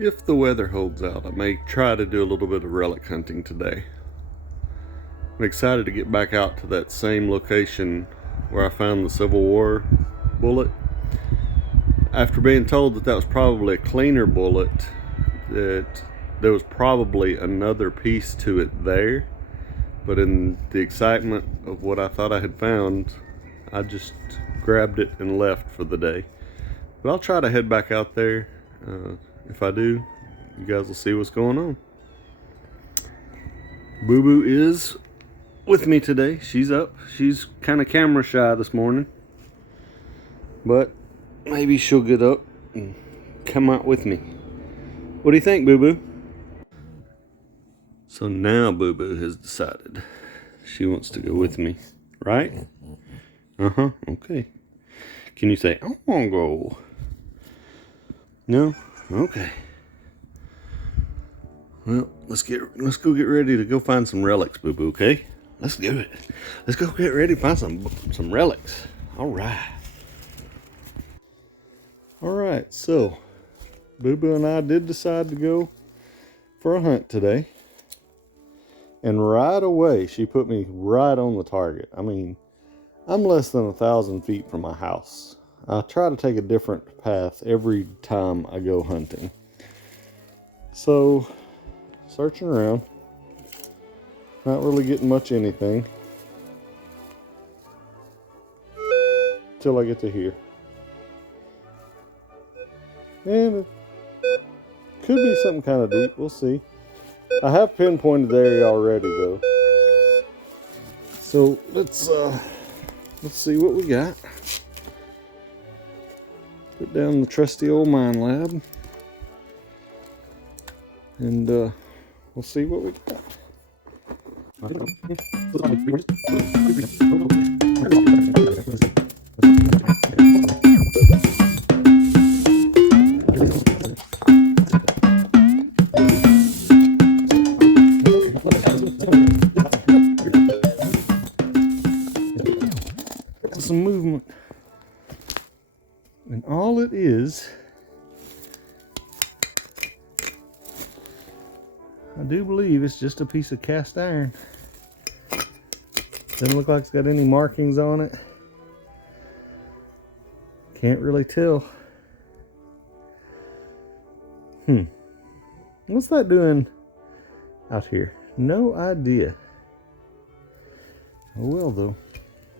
If the weather holds out, I may try to do a little bit of relic hunting today. I'm excited to get back out to that same location where I found the Civil War bullet. After being told that that was probably a cleaner bullet, that there was probably another piece to it there, but in the excitement of what I thought I had found, I just grabbed it and left for the day. But I'll try to head back out there. If I do, you guys will see what's going on. Boo Boo is with me today. She's up. She's kind of camera shy this morning, but maybe she'll get up and come out with me. What do you think, Boo Boo? So now Boo Boo has decided she wants to go with me, right? Uh-huh, okay. Can you say, I want to go? No? Okay. Well, let's go get ready to go find some relics, Boo Boo, okay? Let's do it. Let's go get ready to find some relics. All right. All right, so Boo Boo and I did decide to go for a hunt today. And right away, she put me right on the target. I mean, I'm less than 1,000 feet from my house. I try to take a different path every time I go hunting. So, searching around, not really getting much anything till I get to here. And it could be something kind of deep, we'll see. I have pinpointed the area already though. So let's see what we got. Put down the trusty old mine lab. And we'll see what we got. Some movement. And all it is, I do believe it's just a piece of cast iron. Doesn't look like it's got any markings on it. Can't really tell. What's that doing out here? No idea. Oh well though.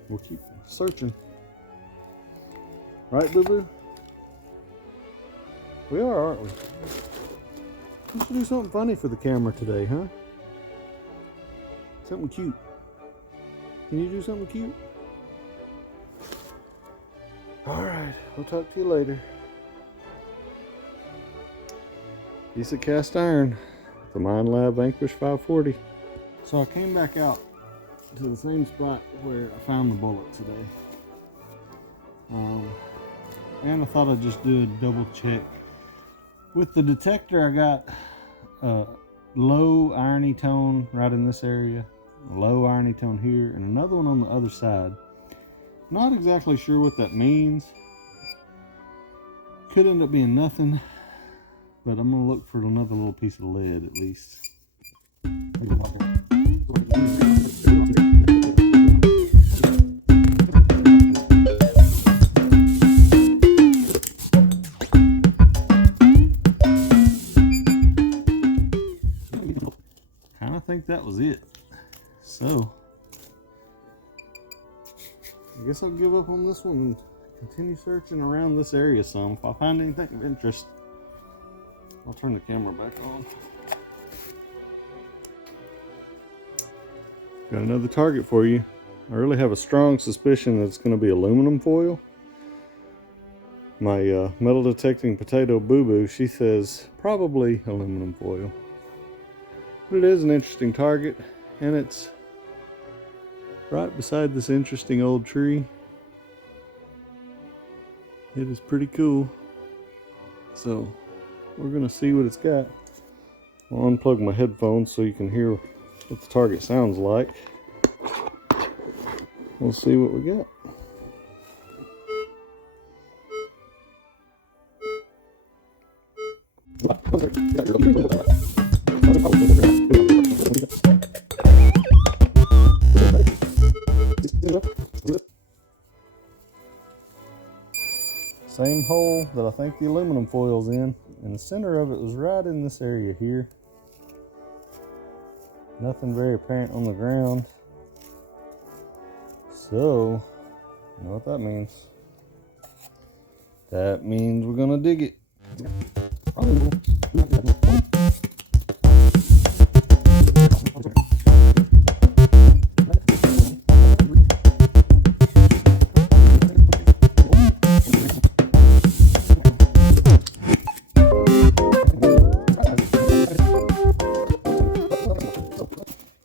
We'll keep searching. Right, Boo Boo? We are, aren't we? We should do something funny for the camera today, huh? Something cute. Can you do something cute? Alright, we'll talk to you later. Piece of cast iron. The Mine Lab Vanquish 540. So I came back out to the same spot where I found the bullet today. And I thought I'd just do a double check. With the detector, I got a low irony tone right in this area, a low irony tone here, and another one on the other side. Not exactly sure what that means. Could end up being nothing, but I'm gonna look for another little piece of lead at least. I think that was it. So I guess I'll give up on this one and continue searching around this area some. If I find anything of interest, I'll turn the camera back on. Got another target for you. I really have a strong suspicion that it's going to be aluminum foil. My metal detecting potato Boo Boo, she says probably aluminum foil. But it is an interesting target, and it's right beside this interesting old tree. It is pretty cool. So we're gonna see what it's got. I'll unplug my headphones so you can hear what the target sounds like. We'll see what we got. Same hole that I think the aluminum foil's in, and the center of it was right in this area here. Nothing very apparent on the ground. So, you know what that means? That means we're gonna dig it.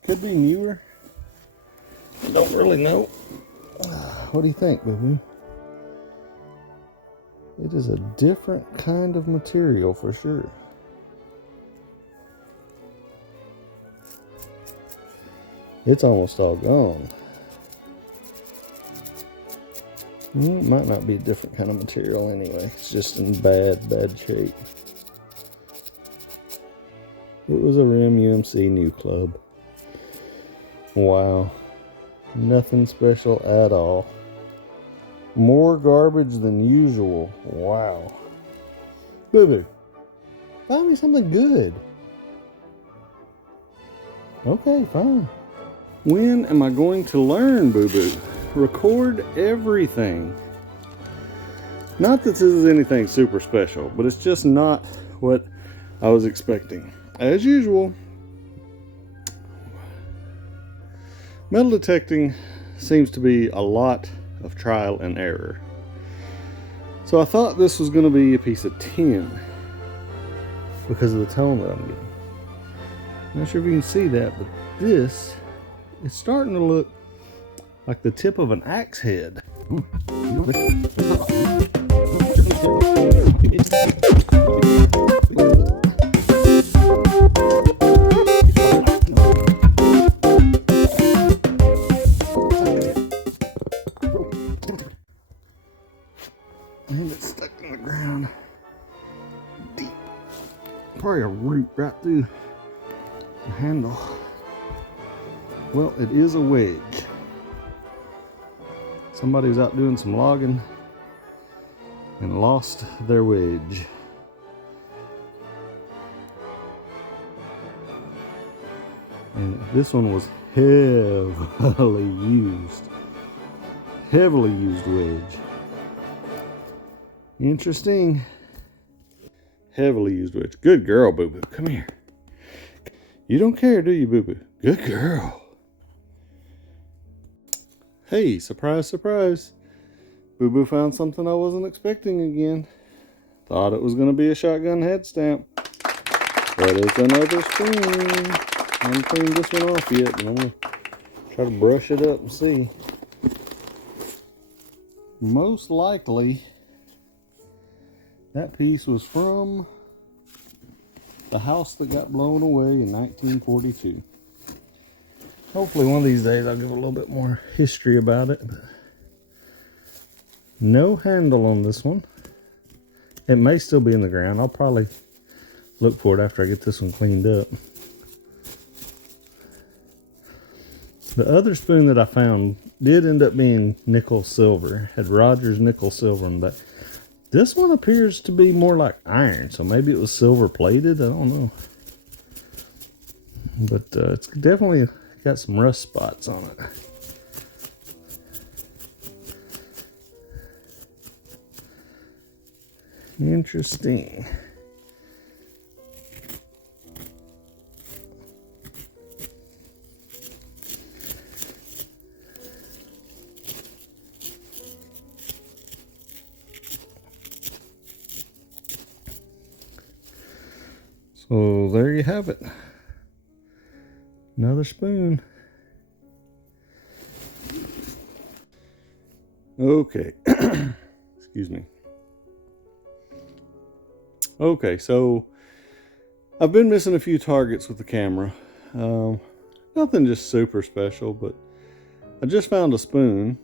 Could be newer. Don't really know. What do you think, baby? It is a different kind of material for sure. It's almost all gone. It might not be a different kind of material anyway. It's just in bad shape. It was a RIM UMC New Club. Wow. Nothing special at all. More garbage than usual. Wow. Boo Boo, find me something good. Okay, fine. When am I going to learn, Boo Boo? Record everything. Not that this is anything super special, but it's just not what I was expecting. As usual, metal detecting seems to be a lot of trial and error. So I thought this was going to be a piece of tin because of the tone that I'm getting. Not sure if you can see that, but this is starting to look like the tip of an axe head. And it's stuck in the ground deep. Probably a root right through the handle. Well, it is a wedge. Somebody was out doing some logging and lost their wedge. And this one was heavily used. Heavily used wedge. Interesting. Heavily used wedge. Good girl, Boo Boo. Come here. You don't care, do you, Boo Boo? Good girl. Hey, surprise, surprise. Boo Boo found something I wasn't expecting again. Thought it was going to be a shotgun head stamp. But it's another spoon. I haven't cleaned this one off yet, but I'm going to try to brush it up and see. Most likely, that piece was from the house that got blown away in 1942. Hopefully one of these days I'll give a little bit more history about it. But no handle on this one. It may still be in the ground. I'll probably look for it after I get this one cleaned up. The other spoon that I found did end up being nickel silver. Had Rogers nickel silver in the back. This one appears to be more like iron, so maybe it was silver plated. I don't know. But it's definitely got some rust spots on it. Interesting. So there you have it. Another spoon. Okay. Excuse me. Okay, so I've been missing a few targets with the camera. Nothing just super special, but I just found a spoon.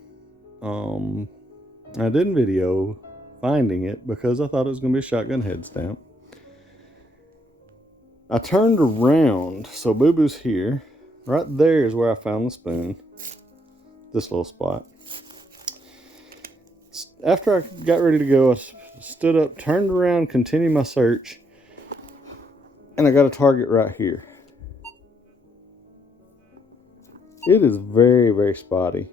I didn't video finding it because I thought it was going to be a shotgun head stamp. I turned around, so Boo Boo's here. Right there is where I found the spoon. This little spot. After I got ready to go, I stood up, turned around, continued my search, and I got a target right here. It is very, very spotty.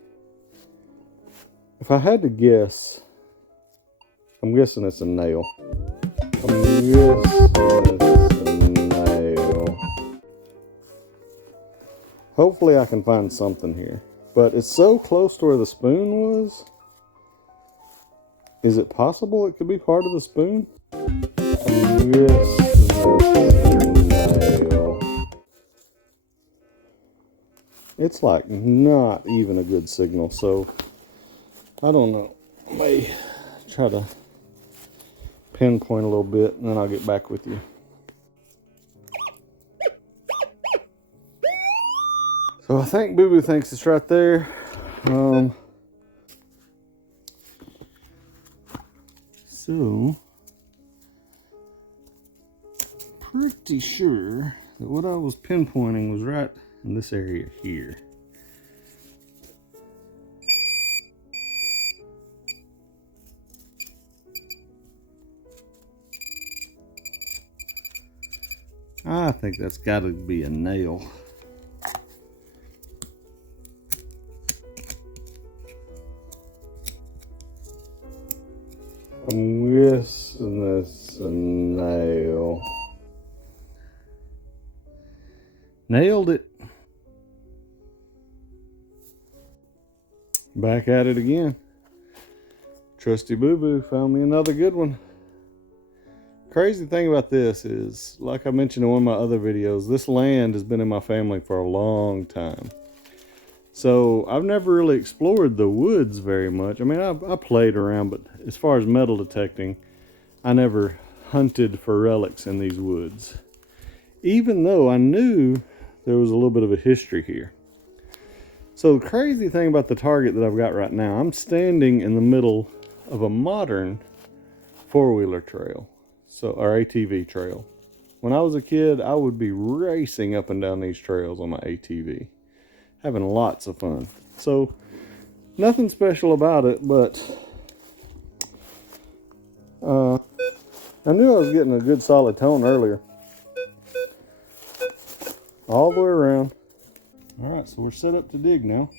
If I had to guess, I'm guessing it's a nail. I'm guessing it's a nail. Hopefully I can find something here. But it's so close to where the spoon was. Is it possible it could be part of the spoon? I'm guessing it's a nail. It's like not even a good signal, so I don't know. I may try to pinpoint a little bit and then I'll get back with you. So I think Boo Boo thinks it's right there. So pretty sure that what I was pinpointing was right in this area here. I think that's got to be a nail. I'm guessing that's a nail. Nailed it. Back at it again. Trusty Boo Boo found me another good one. Crazy thing about this is, like I mentioned in one of my other videos, this land has been in my family for a long time. So I've never really explored the woods very much. I mean, I played around, but as far as metal detecting, I never hunted for relics in these woods. Even though I knew there was a little bit of a history here. So the crazy thing about the target that I've got right now, I'm standing in the middle of a modern four-wheeler trail. So, our ATV trail. When I was a kid, I would be racing up and down these trails on my ATV. Having lots of fun. So, nothing special about it, but I knew I was getting a good solid tone earlier. All the way around. Alright, so we're set up to dig now.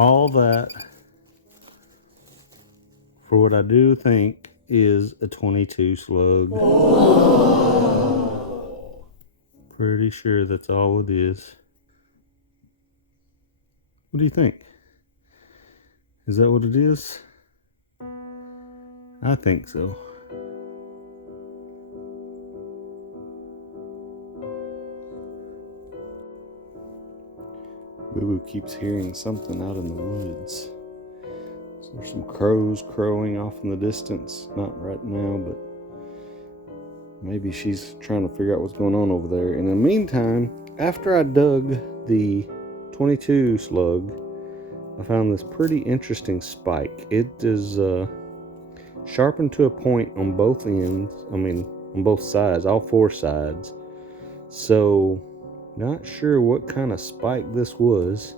all that for what I do think is a 22 slug. Oh. Pretty sure that's all it is. What do you think? Is that what it is? I think so. Boo Boo keeps hearing something out in the woods. So there's some crows crowing off in the distance. Not right now, but maybe she's trying to figure out what's going on over there. In the meantime, after I dug the 22 slug, I found this pretty interesting spike. It is sharpened to a point on both ends. On both sides, all four sides. So, not sure what kind of spike this was.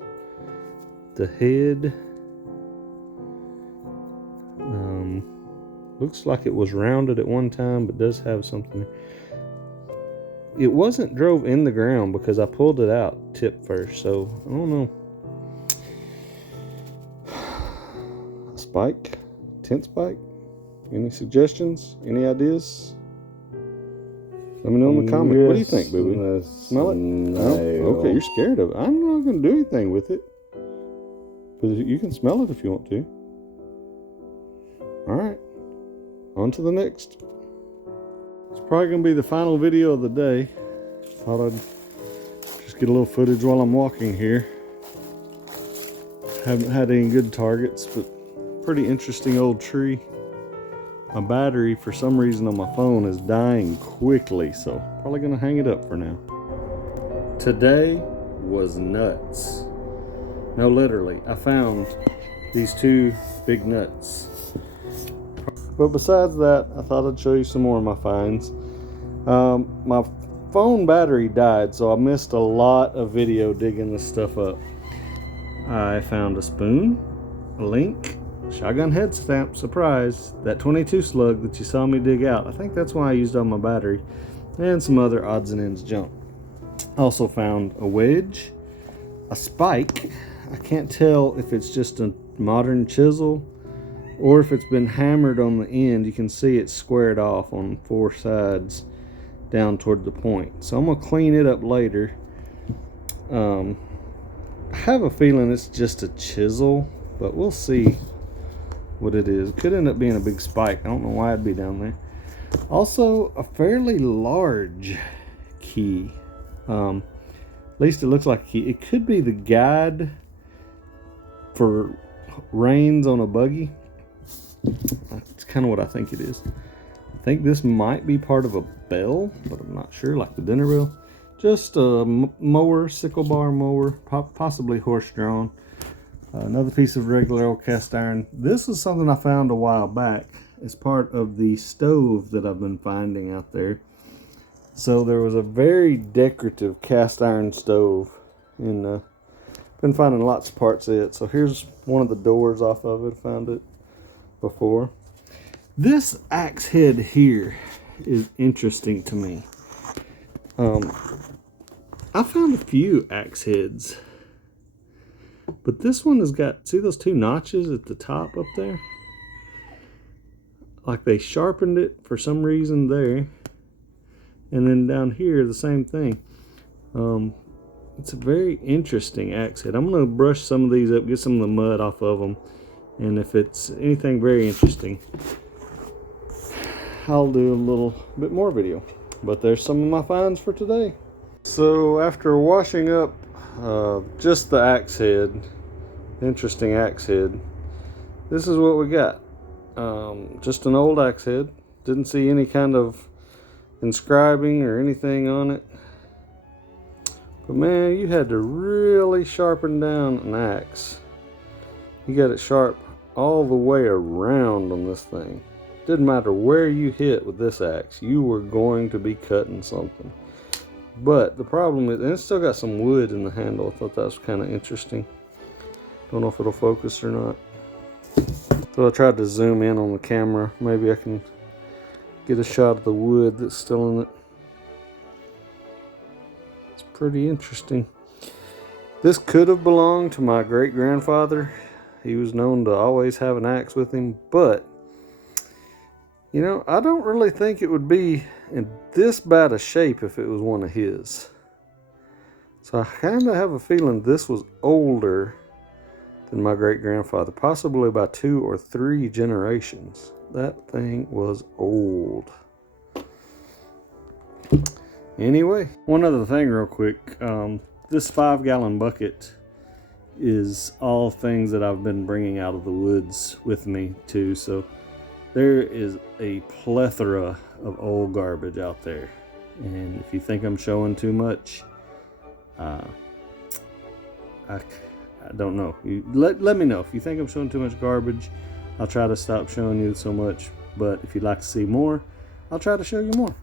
The head looks like it was rounded at one time, but does have something. It wasn't drove in the ground because I pulled it out tip first, so I don't know. A spike? Tent spike? Any suggestions? Any ideas? Let me know in the comments. Yes. What do you think, Boo Boo? Smell it? No. Okay, you're scared of it. I'm not going to do anything with it. But you can smell it if you want to. Alright. On to the next. It's probably going to be the final video of the day. Thought I'd just get a little footage while I'm walking here. Haven't had any good targets, but pretty interesting old tree. My battery, for some reason on my phone, is dying quickly, so probably gonna hang it up for now. Today was nuts. No, literally, I found these two big nuts. But besides that, I thought I'd show you some more of my finds. My phone battery died, so I missed a lot of video digging this stuff up. I found a spoon, a link, shotgun head stamp, surprise, that 22 slug that you saw me dig out. I think that's why I used all my battery, and some other odds and ends junk. Also found a wedge, a spike. I can't tell if it's just a modern chisel or if it's been hammered on the end. You can see it's squared off on four sides down toward the point. So I'm gonna clean it up later. I have a feeling it's just a chisel, but we'll see what it is. It could end up being a big spike. I don't know why it'd be down there. Also, a fairly large key. At least it looks like a key. It could be the guide for reins on a buggy. That's kind of what I think it is. I think this might be part of a bell, but I'm not sure, like the dinner bell. Just a mower, sickle bar mower, possibly horse-drawn. Another piece of regular old cast iron. This is something I found a while back as part of the stove that I've been finding out there. So there was a very decorative cast iron stove, and been finding lots of parts of it. So here's one of the doors off of it. I found it before. This axe head here is interesting to me. I found a few axe heads, but this one has got, see those two notches at the top up there? Like they sharpened it for some reason there. And then down here, the same thing. It's a very interesting axe head. I'm going to brush some of these up, get some of the mud off of them. And if it's anything very interesting, I'll do a little bit more video. But there's some of my finds for today. So after washing up just the axe head, interesting axe head, this is what we got. Just an old axe head. Didn't see any kind of inscribing or anything on it. But man, you had to really sharpen down an axe. You got it sharp all the way around on this thing. Didn't matter where you hit with this axe, you were going to be cutting something. But the problem is, and it's still got some wood in the handle. I thought that was kind of interesting. Don't know if it'll focus or not. So I tried to zoom in on the camera. Maybe I can get a shot of the wood that's still in it. It's pretty interesting. This could have belonged to my great-grandfather. He was known to always have an axe with him, but you know, I don't really think it would be in this bad a shape if it was one of his. So I kind of have a feeling this was older than my great-grandfather, possibly by 2 or 3 generations. That thing was old. Anyway, one other thing real quick. This 5-gallon bucket is all things that I've been bringing out of the woods with me too. So there is a plethora of old garbage out there. And if you think I'm showing too much, I don't know. Let me know. If you think I'm showing too much garbage, I'll try to stop showing you so much. But if you'd like to see more, I'll try to show you more.